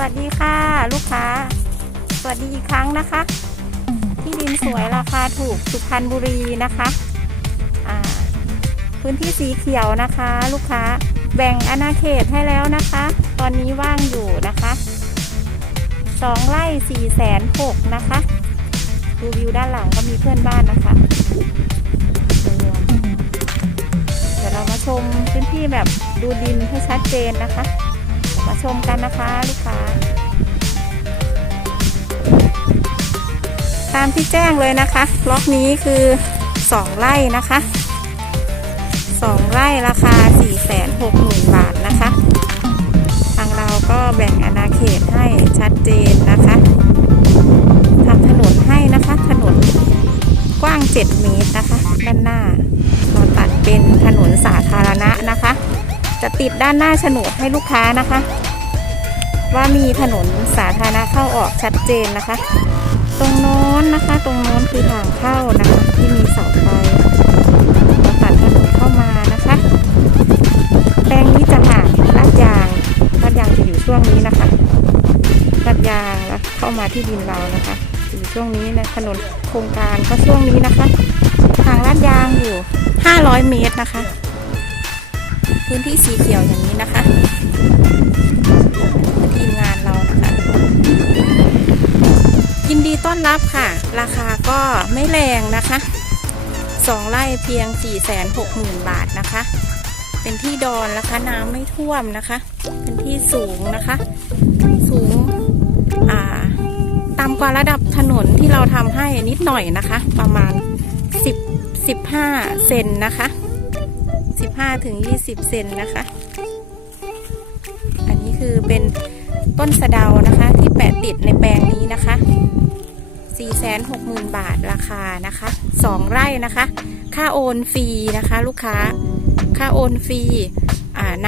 วัสดีค่ะ ลูกค้า สวัสดีอีกครั้งนะคะ ที่ดินสวยราคาถูกสุพรรณบุรีนะคะพื้นที่สีเขียวนะคะ ลูกค้าแบ่งอาณาเขตให้แล้วนะคะ ตอนนี้ว่างอยู่นะคะสองไร่สี่แสนหกนะคะดูวิวด้านหลังก็มีเพื่อนบ้านนะคะเดี๋ยวเรามาชมพื้นที่แบบดูดินให้ชัดเจนนะคะ มาชมกันนะคะลูกค้า ตามที่แจ้งเลยนะคะล็อกนี้คือ 2 ไร่นะคะ 2 ไร่ราคา 460,000 บาทนะคะ ทางเราก็แบ่งอาณาเขตให้ชัดเจนนะคะทำถนนให้นะคะถนนกว้าง 7 เมตรนะคะ ด้านหน้าเราตัดเป็นถนนสาธารณะ จะติดด้านหน้าโฉนดให้ลูกค้านะคะ ว่ามีถนนสาธารณะเข้าออกชัดเจนนะคะ ตรงโน้นนะคะ ตรงโน้นคือทางเข้านะคะ ที่มีเสาไฟตัดถนนเข้ามานะคะ แปลงนี้จะห่างลาดยางลาดยางจะอยู่ช่วงนี้นะคะลาดยางแล้วเข้ามาที่ดินเรานะคะอยู่ช่วงนี้นะถนนโครงการก็ช่วงนี้นะคะ ทางลาดยางอยู่ 500 เมตรนะคะ พื้นที่สีเขียวอย่างนี้นะคะทีมงานเรานะคะยินดีต้อนรับค่ะ ราคาก็ไม่แรงนะคะสองไร่เพียง 460,000 บาทนะคะ เป็นที่ดอนนะคะน้ำไม่ท่วมนะคะ เป็นที่สูงนะคะ สูงอ่าต่ำกว่าระดับถนนที่เราทำให้นิดหน่อยนะคะ ประมาณ 10 15 เซนนะคะ 15ถึง20 เซนนะคะ อันนี้คือเป็นต้นสะเดานะคะ ที่แปะติดในแปลงนี้นะคะ 460,000 บาทราคานะคะ 2 ไร่นะคะ ค่าโอนฟรีนะคะ ลูกค้า ค่าโอนฟรี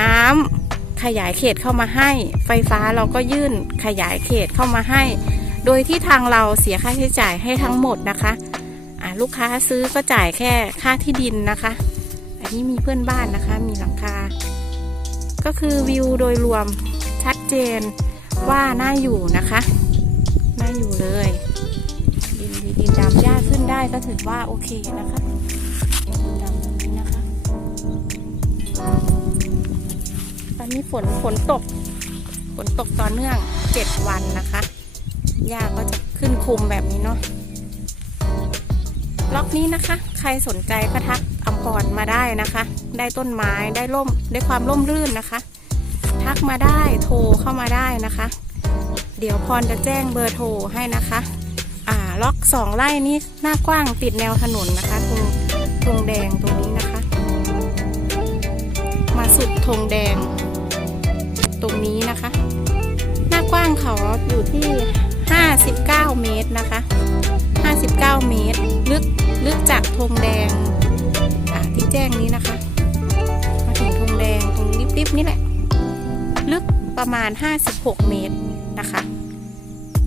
น้ำขยายเขตเข้ามาให้ ไฟฟ้าเราก็ยื่นขยายเขตเข้ามาให้ โดยที่ทางเราเสียค่าใช้จ่ายให้ทั้งหมดนะคะลูกค้าซื้อก็จ่ายแค่ค่าที่ดินนะคะ นี้มีเพื่อนบ้านนะคะ มีหลังคา ก็คือวิวโดยรวมชัดเจนว่าน่าอยู่นะคะน่าอยู่เลยดินดีดินดำหญ้าขึ้นได้ก็ถือว่าโอเคนะคะดินดำแบบนี้นะคะ ตอนนี้ฝนฝนตกฝนตกต่อเนื่องเจ็ดวันนะคะหญ้าก็จะขึ้นคุมแบบนี้เนาะล็อกนี้นะคะ ใครสนใจก็ทัก อำพรมาได้นะคะ ได้ต้นไม้ได้ร่มได้ความร่มรื่นนะคะ ทักมาได้โทรเข้ามาได้นะคะ เดี๋ยวพรจะแจ้งเบอร์โทรให้นะคะอ่าล็อกสองไร่นี้หน้ากว้างติดแนวถนนนะคะตรงธงแดงตรงนี้นะคะ มาสุดธงแดง ตรงนี้นะคะ หน้ากว้างเขาอยู่ที่ 59 เมตรนะคะ 59 เมตร ลึกลึกจากธงแดง แจ้งนี้นะคะ มาถึงธงแดงตรงริบๆนี่แหละ ลึกประมาณ 56 เมตรนะคะ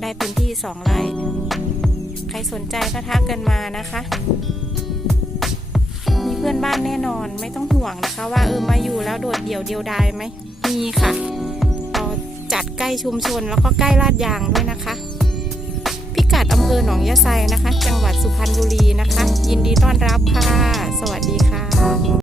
ได้พื้นที่สองไร่ใครสนใจก็ทักกันมานะคะ มีเพื่อนบ้านแน่นอนไม่ต้องห่วงนะคะ ว่าเออมาอยู่แล้วโดดเดี่ยวเดียวดายไหมมีค่ะจัดใกล้ชุมชนแล้วก็ใกล้ลาดยางด้วยนะคะำเภอหนองยะไซนะคะ จังหวัดสุพรรณบุรีนะคะ ยินดีต้อนรับค่ะ สวัสดีค่ะ